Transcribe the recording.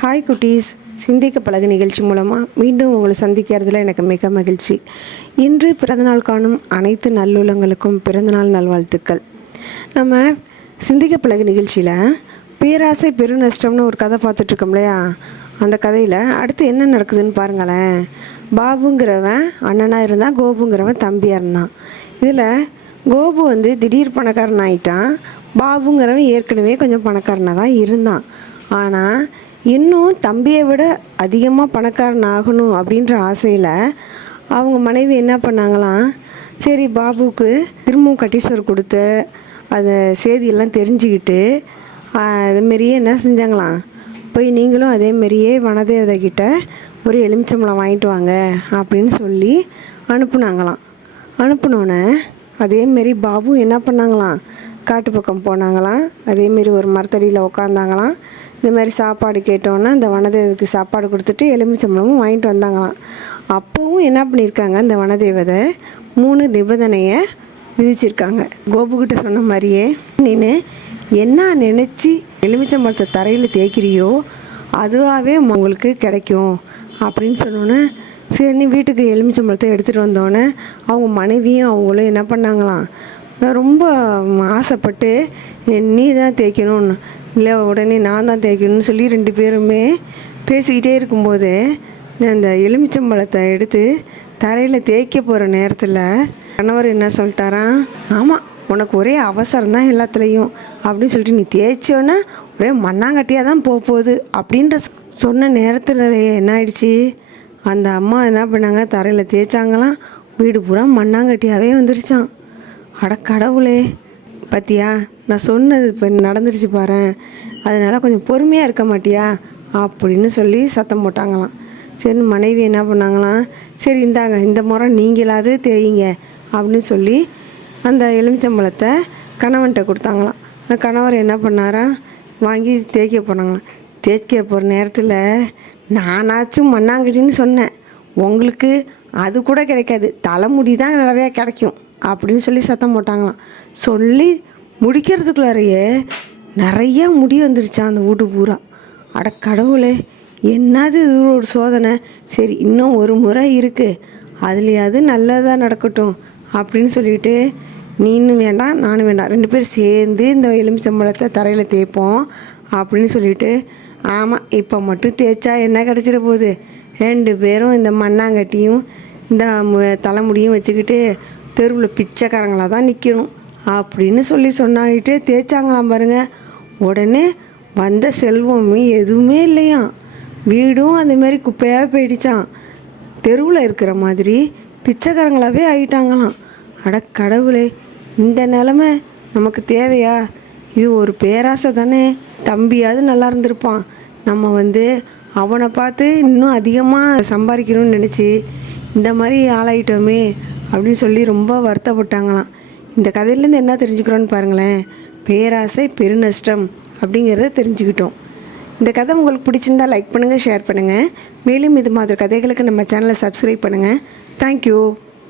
Hi குட்டீஸ். சிந்திக்க பழகு நிகழ்ச்சி மூலமாக மீண்டும் உங்களை சந்திக்கிறதுல எனக்கு மிக மகிழ்ச்சி. இன்று பிறந்தநாள் காணும் அனைத்து நல்லுள்ளங்களுக்கும் பிறந்தநாள் நல்வாழ்த்துக்கள். நம்ம சிந்திக்க பழகு நிகழ்ச்சியில் பேராசை பெருநஷ்டம்னு ஒரு கதை பார்த்துட்ருக்கோம் இல்லையா? அந்த கதையில் அடுத்து என்ன நடக்குதுன்னு பாருங்களேன். பாபுங்கிறவன் அண்ணனாக இருந்தான் கோபுங்கிறவன் தம்பியாக இருந்தான். இதில் கோபு வந்து திடீர் பணக்காரன் ஆயிட்டான் பாபுங்கிறவன் ஏற்கனவே கொஞ்சம் பணக்காரனாக தான் இருந்தான். ஆனால் இன்னும் தம்பியை விட அதிகமாக பணக்காரன் ஆகணும் அப்படின்ற ஆசையில் அவங்க மனைவி என்ன பண்ணாங்களாம் சரி பாபுக்கு திரும்பவும் கட்டீஸ்வர் கொடுத்து அதை செய்தியெல்லாம் தெரிஞ்சுக்கிட்டு அதுமாரியே என்ன செஞ்சாங்களாம் போய் நீங்களும் அதேமாரியே வனதேவதை கிட்ட ஒரு எலுமிச்சம்பழம் வாங்கிட்டு வாங்க அப்படின்னு சொல்லி அனுப்புனாங்களாம். அனுப்புனோன்னே அதேமாரி பாபு என்ன பண்ணாங்களாம்? காட்டு பக்கம் போனாங்களாம் அதேமாரி ஒரு மரத்தடியில் உக்காந்தாங்களாம். இந்த மாதிரி சாப்பாடு கேட்டோன்னே இந்த வனதேவதைக்கு சாப்பாடு கொடுத்துட்டு எலுமிச்சம்பழமும் வாங்கிட்டு வந்தாங்களாம். அப்போவும் என்ன பண்ணியிருக்காங்க அந்த வனதேவதை மூணு நிபந்தனையை விதிச்சிருக்காங்க. கோபுக்கிட்ட சொன்ன மாதிரியே நின்று என்ன நினச்சி எலுமிச்சம்பழத்தை தரையில் தேய்க்கிறியோ அதுவாகவே உங்களுக்கு கிடைக்கும் அப்படின்னு சொன்னோன்னே சரி நீ வீட்டுக்கு எலுமிச்சம்பழத்தை எடுத்துகிட்டு வந்தோடனே அவங்க மனைவியும் அவங்களும் என்ன பண்ணாங்களாம்? ரொம்ப ஆசைப்பட்டு நீ தான் தேய்க்கணும்னு. இல்லை உடனே நான் தான் தேய்க்கணும்னு சொல்லி ரெண்டு பேருமே பேசிக்கிட்டே இருக்கும்போது அந்த எலுமிச்சம்பழத்தை எடுத்து தரையில் தேய்க்க போகிற நேரத்தில் கணவர் என்ன சொல்லிட்டாராம் ஆமாம் உனக்கு ஒரே அவசரம் தான் எல்லாத்துலேயும். அப்படின்னு சொல்லிட்டு நீ தேய்ச்சோன்னே ஒரே மண்ணாங்கட்டியாக தான் போக போகுது. அப்படின்ற சொன்ன நேரத்தில் என்ன ஆயிடுச்சு? அந்த அம்மா என்ன பண்ணாங்க? தரையில் தேய்ச்சாங்களாம். வீடு பூரா மண்ணாங்கட்டியாகவே வந்துருச்சான் அட கடவுளே. பத்தியா? நான் சொன்னது இப்போ நடந்துருச்சு பாரு அதனால் கொஞ்சம் பொறுமையாக இருக்க மாட்டியா? அப்படின்னு சொல்லி சத்தம் போட்டாங்களாம். சரி மனைவி என்ன பண்ணாங்களாம்? சரி இந்தாங்க இந்த முறை நீங்களாவது தேயுங்க அப்படின்னு சொல்லி அந்த எலுமிச்சம்பழத்தை கணவன்கிட்ட கொடுத்தாங்களாம். கணவர் என்ன பண்ணாரா? வாங்கி தேய்க்க போனாங்களாம் தேய்க்க போகிற நேரத்தில் நானாச்சும் மண்ணாங்கட்டின்னு சொன்னேன். உங்களுக்கு அது கூட கிடைக்காது. தலைமுடி தான் நிறையா கிடைக்கும். அப்படின்னு சொல்லி சத்தம் போட்டாங்களாம். சொல்லி முடிக்கிறதுக்குள்ளாரையே நிறையா முடி வந்துருச்சான் அந்த வீட்டு பூரா. அட கடவுளே என்னது இது ஒரு சோதனை? சரி இன்னும் ஒரு முறை இருக்குது அதுலேயாவது நல்லதாக நடக்கட்டும் அப்படின்னு சொல்லிட்டு நீனும் வேண்டாம் நானும் வேண்டாம். ரெண்டு பேரும் சேர்ந்து இந்த எலுமிச்சம்பழத்தை தரையில் தேய்ப்போம் அப்படின்னு சொல்லிட்டு ஆமாம் இப்போ மட்டும் தேய்ச்சா என்ன கிடச்சிட போகுது? ரெண்டு பேரும் இந்த மண்ணாங்கட்டியும் இந்த தலைமுடியும் வச்சுக்கிட்டு தெருவில் பிச்சைக்காரங்களாக தான் நிற்கணும் அப்படின்னு சொல்லி சொன்னாகிட்டே தேய்ச்சாங்களாம் பாருங்க. உடனே வந்த செல்வமும் எதுவுமே இல்லையாம். வீடும் அந்தமாரி குப்பையாக போயிடுச்சான் தெருவில் இருக்கிற மாதிரி பிச்சைக்காரங்களாவே ஆயிட்டாங்களாம். அட கடவுளே இந்த நிலமை நமக்கு தேவையா? இது ஒரு பேராசை தானே. தம்பியாவது நல்லா இருந்திருப்பான். நம்ம வந்து அவனை பார்த்து இன்னும் அதிகமாக சம்பாதிக்கணும்னு நினச்சி இந்த மாதிரி ஆளாயிட்டோமே அப்படின்னு சொல்லி ரொம்ப வருத்தப்பட்டாங்களாம். இந்த கதையிலேருந்து என்ன தெரிஞ்சுக்கிறோன்னு பாருங்களேன். பேராசை பெருநஷ்டம் அப்படிங்கிறத தெரிஞ்சுக்கிட்டோம். இந்த கதை உங்களுக்கு பிடிச்சிருந்தா லைக் பண்ணுங்கள் ஷேர் பண்ணுங்கள் மேலும் இது மாதிரி கதைகளுக்கு நம்ம சேனலை சப்ஸ்கிரைப் பண்ணுங்கள் தேங்க்யூ